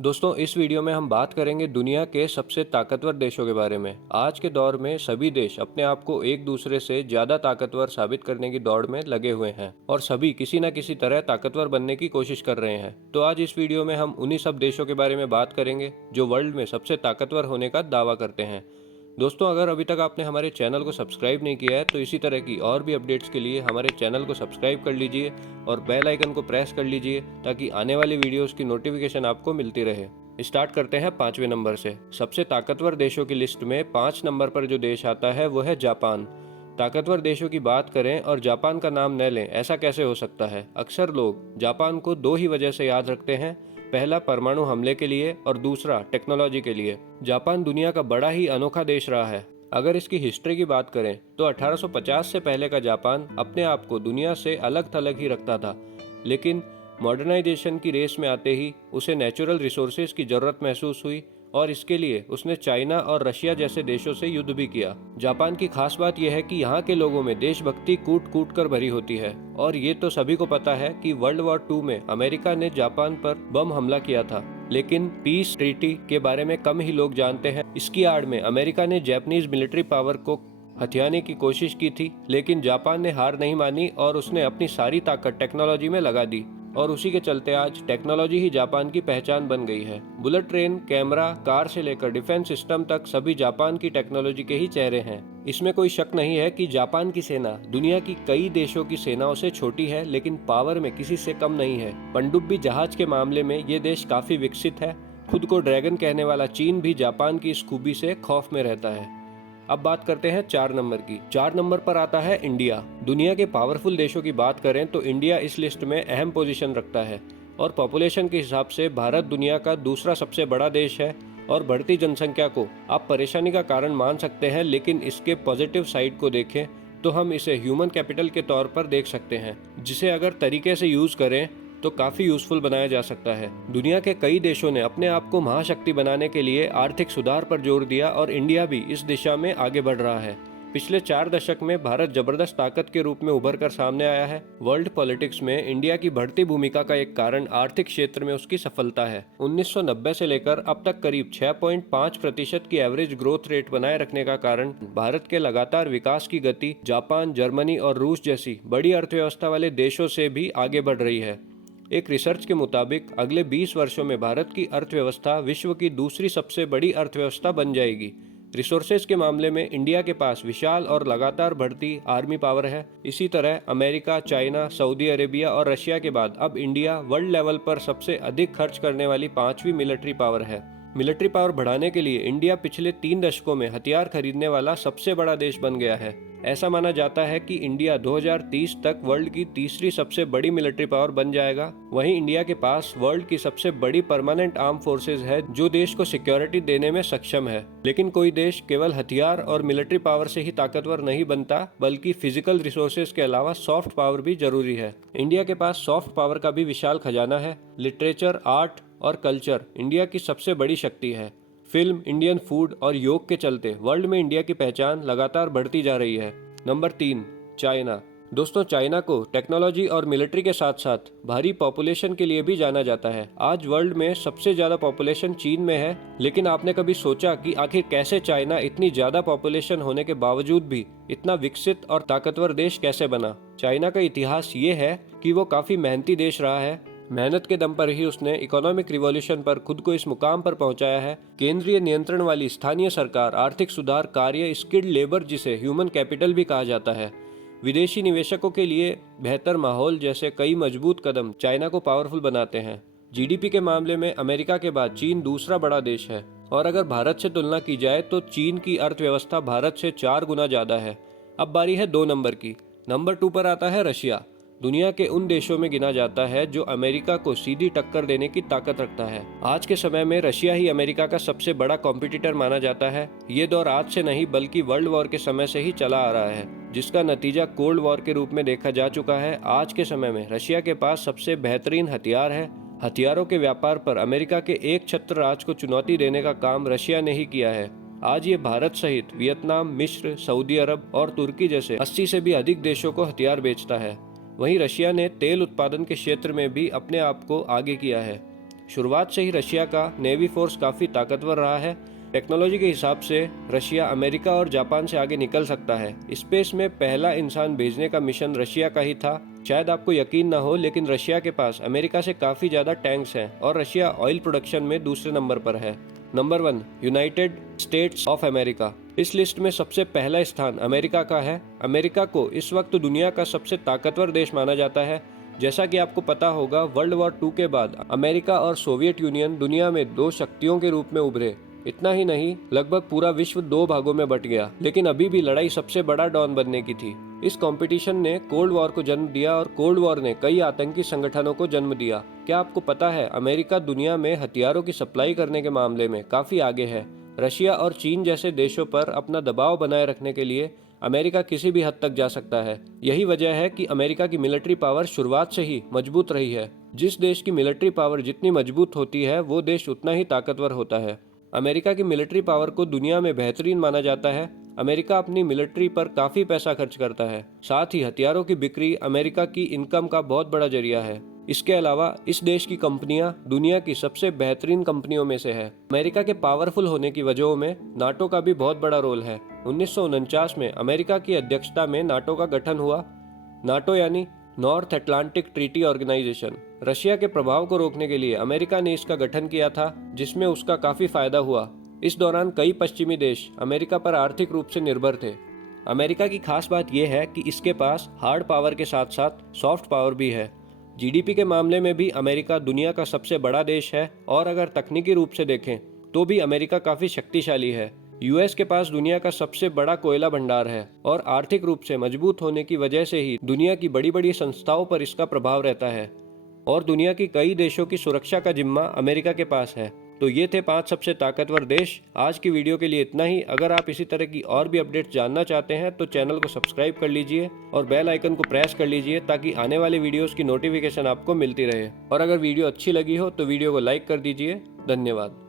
दोस्तों इस वीडियो में हम बात करेंगे दुनिया के सबसे ताकतवर देशों के बारे में। आज के दौर में सभी देश अपने आप को एक दूसरे से ज्यादा ताकतवर साबित करने की दौड़ में लगे हुए हैं और सभी किसी न किसी तरह ताकतवर बनने की कोशिश कर रहे हैं। तो आज इस वीडियो में हम उन्हीं सब देशों के बारे में बात करेंगे जो वर्ल्ड में सबसे ताकतवर होने का दावा करते हैं। दोस्तों अगर अभी तक आपने हमारे चैनल को सब्सक्राइब नहीं किया है तो इसी तरह की और भी अपडेट्स के लिए हमारे चैनल को सब्सक्राइब कर लीजिए और बेल आइकन को प्रेस कर लीजिए ताकि आने वाली वीडियोस की नोटिफिकेशन आपको मिलती रहे। स्टार्ट करते हैं 5वें नंबर से। सबसे ताकतवर देशों की लिस्ट में 5 नंबर पर जो देश आता है वो है जापान। ताकतवर देशों की बात करें और जापान का नाम न लें, ऐसा कैसे हो सकता है। अक्सर लोग जापान को दो ही वजह से याद रखते हैं, पहला परमाणु हमले के लिए और दूसरा टेक्नोलॉजी के लिए। जापान दुनिया का बड़ा ही अनोखा देश रहा है। अगर इसकी हिस्ट्री की बात करें तो 1850 से पहले का जापान अपने आप को दुनिया से अलग थलग ही रखता था, लेकिन मॉडर्नाइजेशन की रेस में आते ही उसे नेचुरल रिसोर्सेज की जरूरत महसूस हुई और इसके लिए उसने चाइना और रशिया जैसे देशों से युद्ध भी किया। जापान की खास बात यह है कि यहाँ के लोगों में देशभक्ति कूट कूट कर भरी होती है और ये तो सभी को पता है कि वर्ल्ड वॉर 2 में अमेरिका ने जापान पर बम हमला किया था, लेकिन पीस ट्रीटी के बारे में कम ही लोग जानते हैं। इसकी आड़ में अमेरिका ने जापानीज मिलिट्री पावर को हथियाने की कोशिश की थी, लेकिन जापान ने हार नहीं मानी और उसने अपनी सारी ताकत टेक्नोलॉजी में लगा दी और उसी के चलते आज टेक्नोलॉजी ही जापान की पहचान बन गई है। बुलेट ट्रेन, कैमरा, कार से लेकर डिफेंस सिस्टम तक सभी जापान की टेक्नोलॉजी के ही चेहरे हैं। इसमें कोई शक नहीं है कि जापान की सेना दुनिया की कई देशों की सेनाओं से छोटी है, लेकिन पावर में किसी से कम नहीं है। पनडुब्बी जहाज के मामले में ये देश काफी विकसित है। खुद को ड्रैगन कहने वाला चीन भी जापान की इस खूबी से खौफ में रहता है। अब बात करते हैं 4 नंबर की। 4 नंबर पर आता है इंडिया। दुनिया के पावरफुल देशों की बात करें तो इंडिया इस लिस्ट में अहम पोजीशन रखता है और पॉपुलेशन के हिसाब से भारत दुनिया का दूसरा सबसे बड़ा देश है और बढ़ती जनसंख्या को आप परेशानी का कारण मान सकते हैं, लेकिन इसके पॉजिटिव साइड को देखें तो हम इसे ह्यूमन कैपिटल के तौर पर देख सकते हैं, जिसे अगर तरीके से यूज करें तो काफी यूजफुल बनाया जा सकता है। दुनिया के कई देशों ने अपने आप को महाशक्ति बनाने के लिए आर्थिक सुधार पर जोर दिया और इंडिया भी इस दिशा में आगे बढ़ रहा है। पिछले 4 दशक में भारत जबरदस्त ताकत के रूप में उभर कर सामने आया है। वर्ल्ड पॉलिटिक्स में इंडिया की बढ़ती भूमिका का एक कारण आर्थिक क्षेत्र में उसकी सफलता है। 1990 से लेकर अब तक करीब 6.5% की एवरेज ग्रोथ रेट बनाए रखने का कारण भारत के लगातार विकास की गति जापान, जर्मनी और रूस जैसी बड़ी अर्थव्यवस्था वाले देशों से भी आगे बढ़ रही है। एक रिसर्च के मुताबिक अगले 20 वर्षों में भारत की अर्थव्यवस्था विश्व की दूसरी सबसे बड़ी अर्थव्यवस्था बन जाएगी। रिसोर्सेज के मामले में इंडिया के पास विशाल और लगातार बढ़ती आर्मी पावर है। इसी तरह अमेरिका, चाइना, सऊदी अरेबिया और रशिया के बाद अब इंडिया वर्ल्ड लेवल पर सबसे अधिक खर्च करने वाली 5वीं मिलिट्री पावर है। मिलिट्री पावर बढ़ाने के लिए इंडिया पिछले 3 दशकों में हथियार खरीदने वाला सबसे बड़ा देश बन गया है। ऐसा माना जाता है कि इंडिया 2030 तक वर्ल्ड की तीसरी सबसे बड़ी मिलिट्री पावर बन जाएगा। वहीं इंडिया के पास वर्ल्ड की सबसे बड़ी परमानेंट आर्म फोर्सेज है जो देश को सिक्योरिटी देने में सक्षम है। लेकिन कोई देश केवल हथियार और मिलिट्री पावर से ही ताकतवर नहीं बनता, बल्कि फिजिकल रिसोर्सेज के अलावा सॉफ्ट पावर भी जरूरी है। इंडिया के पास सॉफ्ट पावर का भी विशाल खजाना है। लिटरेचर, आर्ट और कल्चर इंडिया की सबसे बड़ी शक्ति है। फिल्म, इंडियन फूड और योग के चलते वर्ल्ड में इंडिया की पहचान लगातार बढ़ती जा रही है। Number 3, China. दोस्तों चाइना को टेक्नोलॉजी और मिलिट्री के साथ साथ भारी पॉपुलेशन के लिए भी जाना जाता है। आज वर्ल्ड में सबसे ज्यादा पॉपुलेशन चीन में है, लेकिन आपने कभी सोचा कि आखिर कैसे चाइना इतनी ज्यादा पॉपुलेशन होने के बावजूद भी इतना विकसित और ताकतवर देश कैसे बना? चाइना का इतिहास ये है कि वो काफी मेहनती देश रहा है। मेहनत के दम पर ही उसने इकोनॉमिक रिवॉल्यूशन पर खुद को इस मुकाम पर पहुंचाया है। केंद्रीय नियंत्रण वाली स्थानीय सरकार, आर्थिक सुधार कार्य, स्किल्ड लेबर जिसे ह्यूमन कैपिटल भी कहा जाता है, विदेशी निवेशकों के लिए बेहतर माहौल जैसे कई मजबूत कदम चाइना को पावरफुल बनाते हैं। जीडीपी के मामले में अमेरिका के बाद चीन दूसरा बड़ा देश है और अगर भारत से तुलना की जाए तो चीन की अर्थव्यवस्था भारत से 4 गुना ज्यादा है। अब बारी है 2 नंबर की। नंबर 2 पर आता है रशिया। दुनिया के उन देशों में गिना जाता है जो अमेरिका को सीधी टक्कर देने की ताकत रखता है। आज के समय में रशिया ही अमेरिका का सबसे बड़ा कॉम्पिटिटर माना जाता है। ये दौर आज से नहीं बल्कि वर्ल्ड वॉर के समय से ही चला आ रहा है, जिसका नतीजा कोल्ड वॉर के रूप में देखा जा चुका है। आज के समय में रशिया के पास सबसे बेहतरीन हथियार है। हथियारों के व्यापार पर अमेरिका के एक छत्र राज को चुनौती देने का काम रशिया ने ही किया है। आज ये भारत सहित वियतनाम, मिस्र, सऊदी अरब और तुर्की जैसे 80 से भी अधिक देशों को हथियार बेचता है। वहीं रशिया ने तेल उत्पादन के क्षेत्र में भी अपने आप को आगे किया है। शुरुआत से ही रशिया का नेवी फोर्स काफ़ी ताकतवर रहा है। टेक्नोलॉजी के हिसाब से रशिया अमेरिका और जापान से आगे निकल सकता है। स्पेस में पहला इंसान भेजने का मिशन रशिया का ही था। शायद आपको यकीन ना हो, लेकिन रशिया के पास अमेरिका से काफ़ी ज़्यादा टैंक्स हैं और रशिया ऑयल प्रोडक्शन में दूसरे नंबर पर है। Number 1, United states of America. इस लिस्ट में सबसे पहला स्थान अमेरिका का है। अमेरिका को इस वक्त दुनिया का सबसे ताकतवर देश माना जाता है। जैसा कि आपको पता होगा, वर्ल्ड वॉर 2 के बाद अमेरिका और सोवियत यूनियन दुनिया में दो शक्तियों के रूप में उभरे। इतना ही नहीं, लगभग पूरा विश्व दो भागों में बट गया, लेकिन अभी भी लड़ाई सबसे बड़ा डॉन बनने की थी। इस कंपटीशन ने कोल्ड वॉर को जन्म दिया और कोल्ड वॉर ने कई आतंकी संगठनों को जन्म दिया। क्या आपको पता है, अमेरिका दुनिया में हथियारों की सप्लाई करने के मामले में काफी आगे है। रशिया और चीन जैसे देशों पर अपना दबाव बनाए रखने के लिए अमेरिका किसी भी हद तक जा सकता है। यही वजह है कि अमेरिका की मिलिट्री पावर शुरुआत से ही मजबूत रही है। जिस देश की मिलिट्री पावर जितनी मजबूत होती है, वो देश उतना ही ताकतवर होता है। अमेरिका की मिलिट्री पावर को दुनिया में बेहतरीन माना जाता है। अमेरिका अपनी मिलिट्री पर काफ़ी पैसा खर्च करता है। साथ ही हथियारों की बिक्री अमेरिका की इनकम का बहुत बड़ा जरिया है। इसके अलावा इस देश की कंपनियां दुनिया की सबसे बेहतरीन कंपनियों में से है। अमेरिका के पावरफुल होने की वजहों में नाटो का भी बहुत बड़ा रोल है। 1949 में अमेरिका की अध्यक्षता में नाटो का गठन हुआ। नाटो यानी North Atlantic Treaty Organisation. Russia के प्रभाव को रोकने के लिए अमेरिका ने इसका गठन किया था, जिसमें उसका काफ़ी फायदा हुआ। इस दौरान कई पश्चिमी देश अमेरिका पर आर्थिक रूप से निर्भर थे। अमेरिका की खास बात यह है कि इसके पास हार्ड पावर के साथ साथ सॉफ्ट पावर भी है। जीडीपी के मामले में भी अमेरिका दुनिया का सबसे बड़ा देश है, और अगर तकनीकी रूप से देखें तो भी अमेरिका काफ़ी शक्तिशाली है। यूएस के पास दुनिया का सबसे बड़ा कोयला भंडार है, और आर्थिक रूप से मजबूत होने की वजह से ही दुनिया की बड़ी बड़ी संस्थाओं पर इसका प्रभाव रहता है, और दुनिया की कई देशों की सुरक्षा का जिम्मा अमेरिका के पास है। तो ये थे 5 सबसे ताकतवर देश। आज की वीडियो के लिए इतना ही। अगर आप इसी तरह की और भी अपडेट्स जानना चाहते हैं तो चैनल को सब्सक्राइब कर लीजिए और बेल आइकन को प्रेस कर लीजिए, ताकि आने वाले वीडियोस की नोटिफिकेशन आपको मिलती रहे। और अगर वीडियो अच्छी लगी हो तो वीडियो को लाइक कर दीजिए। धन्यवाद।